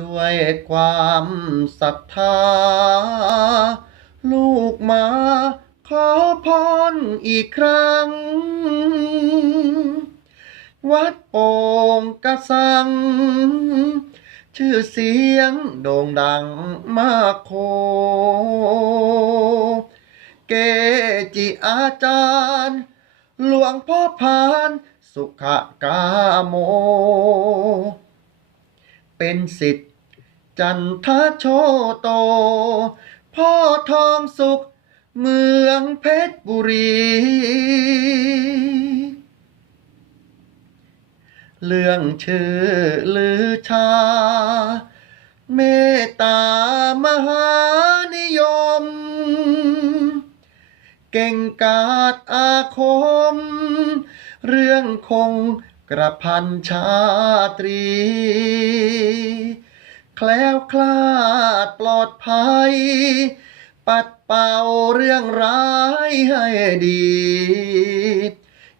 ด้วยความศรัทธา ลูกมาขอพรอีกครั้ง วัดโป่งกระสัง ชื่อเสียงโด่งดังมากโค เกจิอาจารย์ หลวงพ่อพานสุขกาโม เป็นสิทธิ์ จันทโชโต พ่อทองสุข เมืองเพชรบุรี เรื่องชื่อลือชา เมตตามหานิยม เก่งกาจอาคม เรื่องคงกระพันชาตรี แคล้วคลาดปลอดภัย ปัดเป่าเรื่องร้ายให้ดี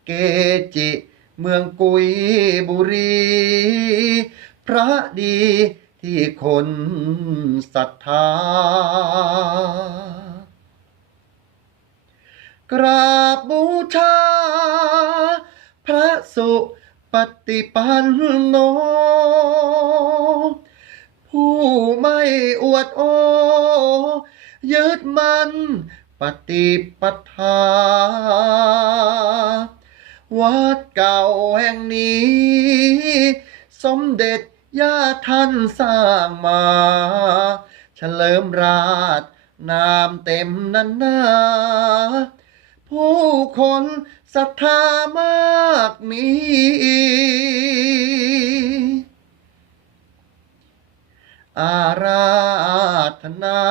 เกจิ เมืองกุยบุรี พระดีที่คนศรัทธากราบบูชา พระสุปฏิปันโน ผู้ไม่อวดโอ ยึดมันปฏิปทา วัดเก่าแห่งนี้ สมเด็จย่าท่านสร้างมาเฉลิมราชนามเต็มนันนาผู้คนศรัทธามากมี อาราธนา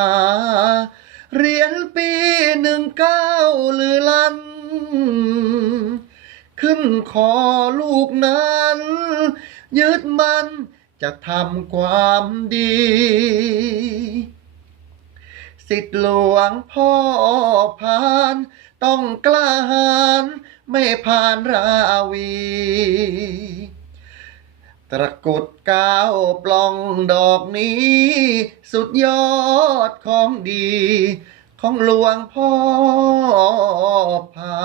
เหรียญปีหนึ่งเก้าลือลัน ขึ้นคอลูกนั้น ยึดมันจะทำความดี สิทธิหลวงพ่อพาน ต้องกล้าหาญไม่ผ่านราวี ตระกุดก้าวปล่องดอกนี้ สุดยอดของดี ของหลวงพ่อพา